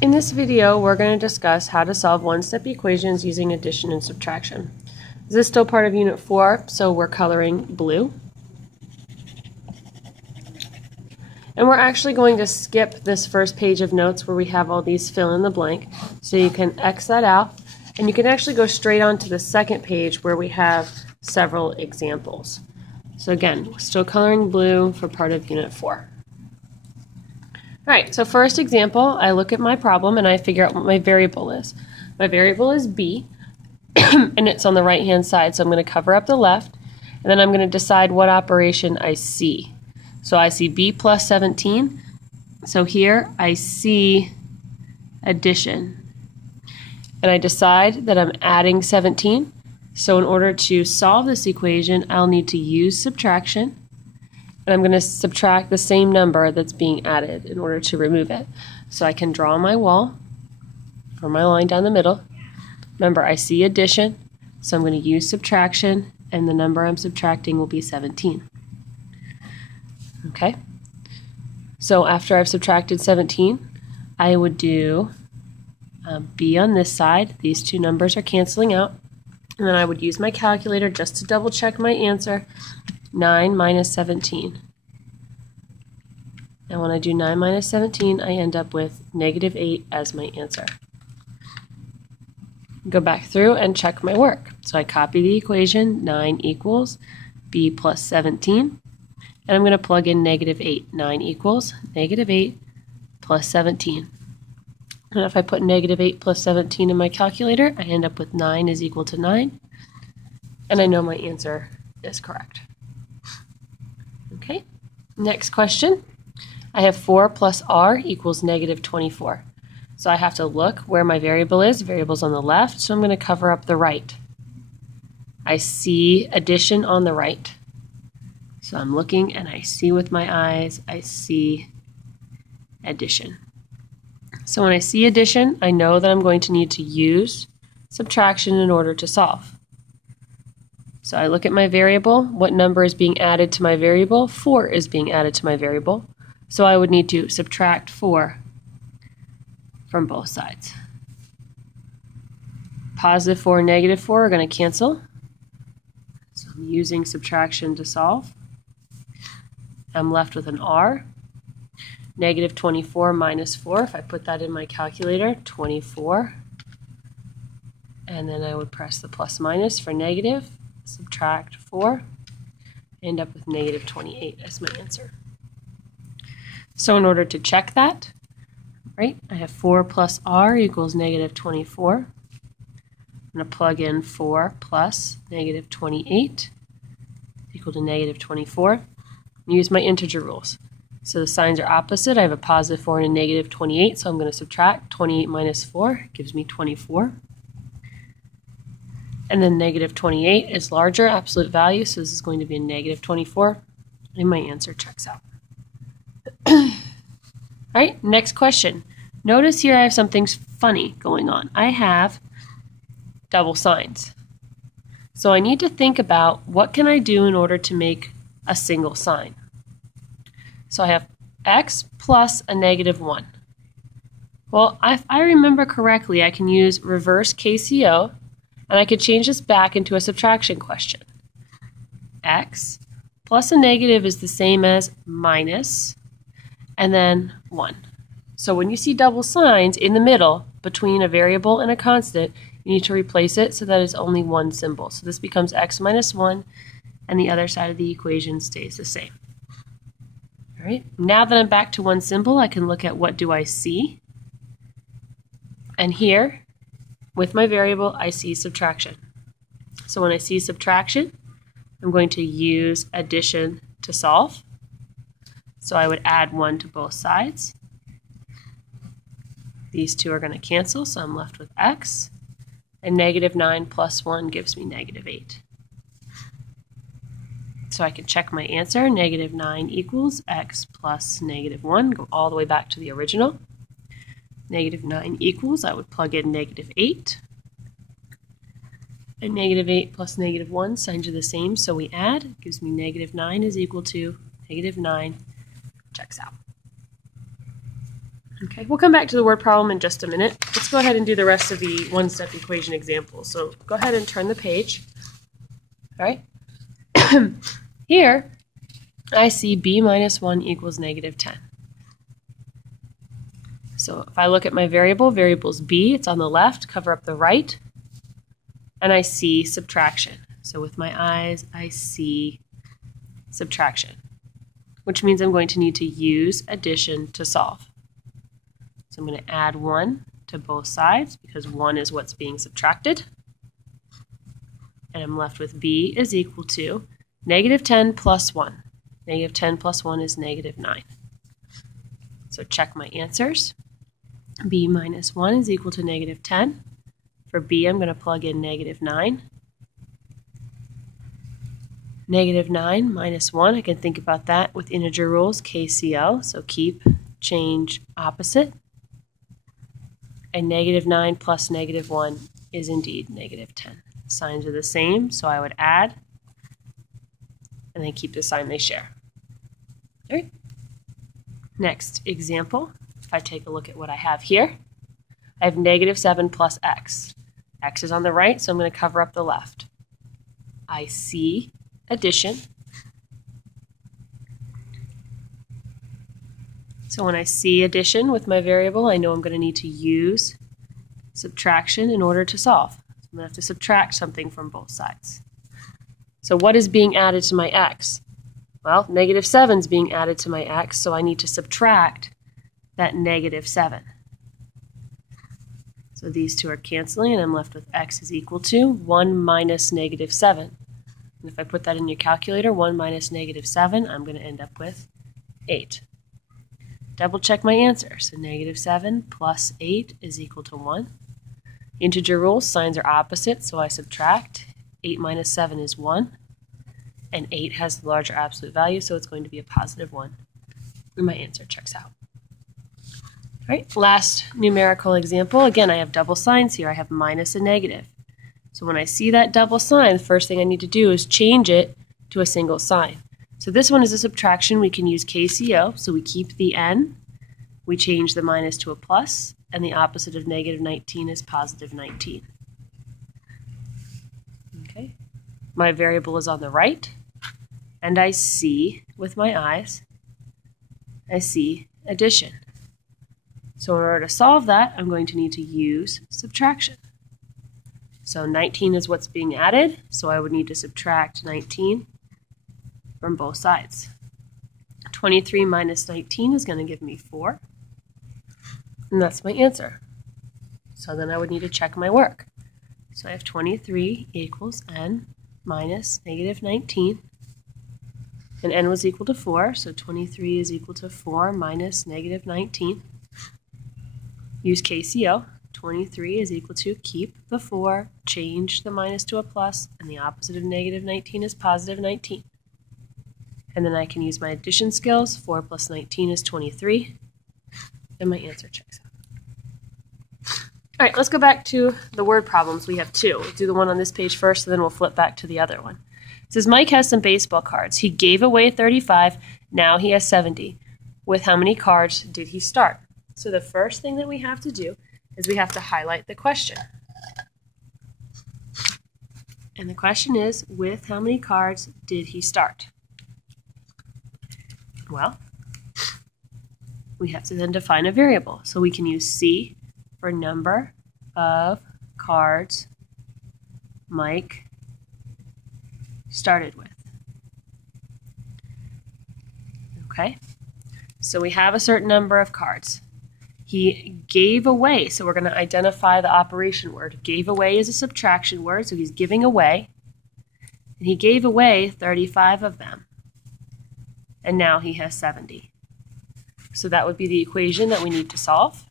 In this video, we're going to discuss how to solve one-step equations using addition and subtraction. This is still part of Unit 4, so we're coloring blue. And we're actually going to skip this first page of notes where we have all these fill in the blank. So you can X that out, and you can actually go straight on to the second page where we have several examples. So again, we're still coloring blue for part of Unit 4. Alright, so first example, I look at my problem and I figure out what my variable is. My variable is b, and it's on the right hand side, so I'm going to cover up the left, and then I'm going to decide what operation I see. So I see b plus 17, so here I see addition. And I decide that I'm adding 17, so in order to solve this equation, I'll need to use subtraction. And I'm going to subtract the same number that's being added in order to remove it. So I can draw my wall, or my line down the middle. Remember, I see addition, so I'm going to use subtraction, and the number I'm subtracting will be 17. Okay? So after I've subtracted 17, I would do b on this side. These two numbers are canceling out. And then I would use my calculator just to double check my answer. 9 minus 17. And when I do 9 minus 17, I end up with negative 8 as my answer. Go back through and check my work. So I copy the equation, 9 equals b plus 17, and I'm going to plug in negative 8. 9 equals negative 8 plus 17. And if I put negative 8 plus 17 in my calculator, I end up with 9 is equal to 9, and I know my answer is correct. Okay, next question. I have 4 plus r equals negative 24. So I have to look where my variable is. The variable's on the left, so I'm going to cover up the right. I see addition on the right. So I'm looking and I see with my eyes, I see addition. So when I see addition, I know that I'm going to need to use subtraction in order to solve. So I look at my variable. What number is being added to my variable? 4 is being added to my variable. So I would need to subtract 4 from both sides. Positive 4 and negative 4 are going to cancel. So I'm using subtraction to solve. I'm left with an r. Negative 24 minus 4, if I put that in my calculator, 24. And then I would press the plus minus for negative. Subtract 4, end up with negative 28 as my answer. So in order to check that, right, I have 4 plus r equals negative 24. I'm going to plug in 4 plus negative 28 equal to negative 24. And use my integer rules. So the signs are opposite. I have a positive 4 and a negative 28, so I'm going to subtract 28 minus 4 gives me 24. And then negative 28 is larger, absolute value, so this is going to be a negative 24, and my answer checks out. All right, next question. Notice here I have something funny going on. I have double signs. So I need to think about what can I do in order to make a single sign. So I have x plus a negative 1. Well, if I remember correctly, I can use reverse KCO, and I could change this back into a subtraction question. X plus a negative is the same as minus, and then 1. So when you see double signs in the middle between a variable and a constant, you need to replace it so that it's only one symbol. So this becomes x minus 1, and the other side of the equation stays the same. All right. Now that I'm back to one symbol, I can look at what do I see. And here, with my variable, I see subtraction. So when I see subtraction, I'm going to use addition to solve. So I would add 1 to both sides. These two are going to cancel, so I'm left with x. And negative 9 plus 1 gives me negative 8. So I can check my answer. Negative 9 equals x plus negative 1. Go all the way back to the original. Negative 9 equals, I would plug in negative 8. And negative 8 plus negative 1, signs are the same, so we add. It gives me negative 9 is equal to negative 9. Checks out. Okay, we'll come back to the word problem in just a minute. Let's go ahead and do the rest of the one-step equation example. So go ahead and turn the page. All right. Here, I see b minus 1 equals negative 10. So if I look at my variable, variable's b, it's on the left, cover up the right, and I see subtraction. So with my eyes, I see subtraction, which means I'm going to need to use addition to solve. So I'm going to add 1 to both sides because 1 is what's being subtracted. And I'm left with b is equal to negative 10 plus 1. Negative 10 plus 1 is negative 9. So check my answers. B minus 1 is equal to negative 10. For b, I'm going to plug in negative 9. Negative 9 minus 1, I can think about that with integer rules, KCL. So keep, change, opposite. And negative 9 plus negative 1 is indeed negative 10. Signs are the same, so I would add and then keep the sign they share. All right. Next example, if I take a look at what I have here, I have negative 7 plus x. X is on the right, so I'm going to cover up the left. I see addition. So when I see addition with my variable, I know I'm going to need to use subtraction in order to solve. So I'm going to have to subtract something from both sides. So what is being added to my x? Well, negative 7 is being added to my x, so I need to subtract that negative 7. So these two are canceling, and I'm left with x is equal to 1 minus negative 7. And if I put that in your calculator, 1 minus negative 7, I'm going to end up with 8. Double check my answer. So negative 7 plus 8 is equal to 1. Integer rules, signs are opposite, so I subtract. 8 minus 7 is 1. And 8 has the larger absolute value, so it's going to be a positive 1. And my answer checks out. All right, last numerical example. Again, I have double signs here. I have minus and negative. So when I see that double sign, the first thing I need to do is change it to a single sign. So this one is a subtraction. We can use KCO. So we keep the n, we change the minus to a plus, and the opposite of negative 19 is positive 19. Okay, my variable is on the right, and I see, with my eyes, I see addition. So in order to solve that, I'm going to need to use subtraction. So 19 is what's being added, so I would need to subtract 19 from both sides. 23 minus 19 is going to give me 4, and that's my answer. So then I would need to check my work. So I have 23 equals n minus negative 19, and n was equal to 4, so 23 is equal to 4 minus negative 19. Use KCO. 23 is equal to keep the 4, change the minus to a plus, and the opposite of negative 19 is positive 19. And then I can use my addition skills. 4 plus 19 is 23, and my answer checks out. All right, let's go back to the word problems. We have two. We'll do the one on this page first, and then we'll flip back to the other one. It says Mike has some baseball cards. He gave away 35. Now he has 70. With how many cards did he start? So the first thing that we have to do is we have to highlight the question. And the question is, with how many cards did he start? Well, we have to then define a variable. So we can use C for number of cards Mike started with. Okay, so we have a certain number of cards. He gave away, so we're going to identify the operation word. Gave away is a subtraction word, so he's giving away. And he gave away 35 of them. And now he has 70. So that would be the equation that we need to solve.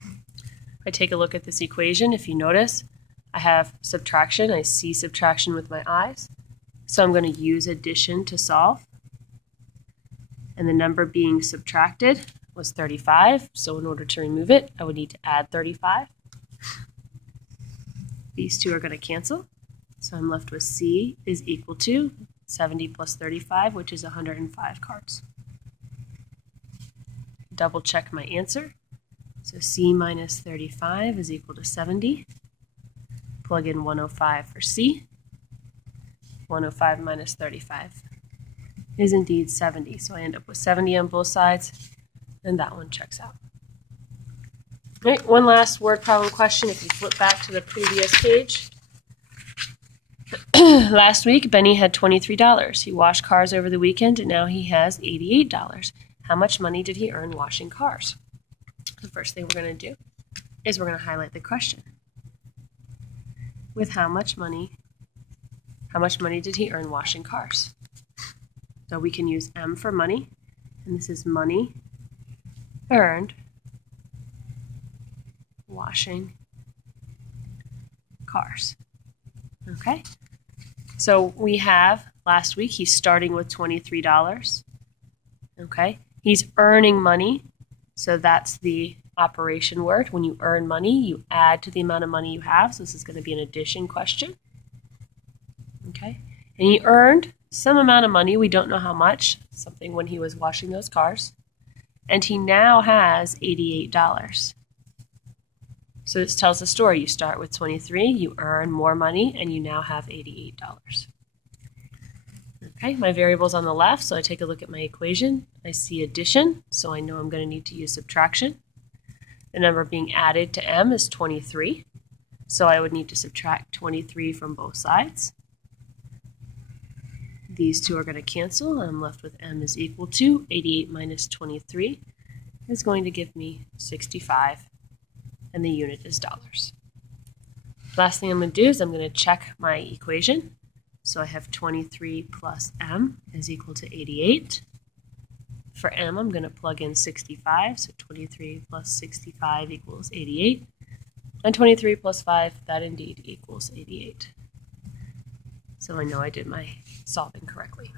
If I take a look at this equation, if you notice, I have subtraction. I see subtraction with my eyes. So I'm going to use addition to solve. And the number being subtracted was 35. So in order to remove it, I would need to add 35. These two are going to cancel. So I'm left with C is equal to 70 plus 35, which is 105 cards. Double check my answer. So C minus 35 is equal to 70. Plug in 105 for C. 105 minus 35 is indeed 70. So I end up with 70 on both sides, and that one checks out. All right, one last word problem question. If you flip back to the previous page. Last week, Benny had $23. He washed cars over the weekend, and now he has $88. How much money did he earn washing cars? The first thing we're going to do is we're going to highlight the question. With how much money did he earn washing cars? So we can use M for money, and this is money earned washing cars. Okay? So we have, last week, he's starting with $23. Okay? He's earning money, so that's the operation word. When you earn money, you add to the amount of money you have, so this is going to be an addition question. Okay? And he earned some amount of money, we don't know how much, something when he was washing those cars, and he now has $88. So this tells the story. You start with 23, you earn more money, and you now have $88. Okay, my variable's on the left, so I take a look at my equation. I see addition, so I know I'm going to need to use subtraction. The number being added to M is 23, so I would need to subtract 23 from both sides. These two are going to cancel, and I'm left with M is equal to 88 minus 23 is going to give me 65. And the unit is dollars. Last thing I'm going to do is I'm going to check my equation. So I have 23 plus M is equal to 88. For M, I'm going to plug in 65. So 23 plus 65 equals 88. And 23 plus 5, that indeed equals 88. So I know I did my solving correctly.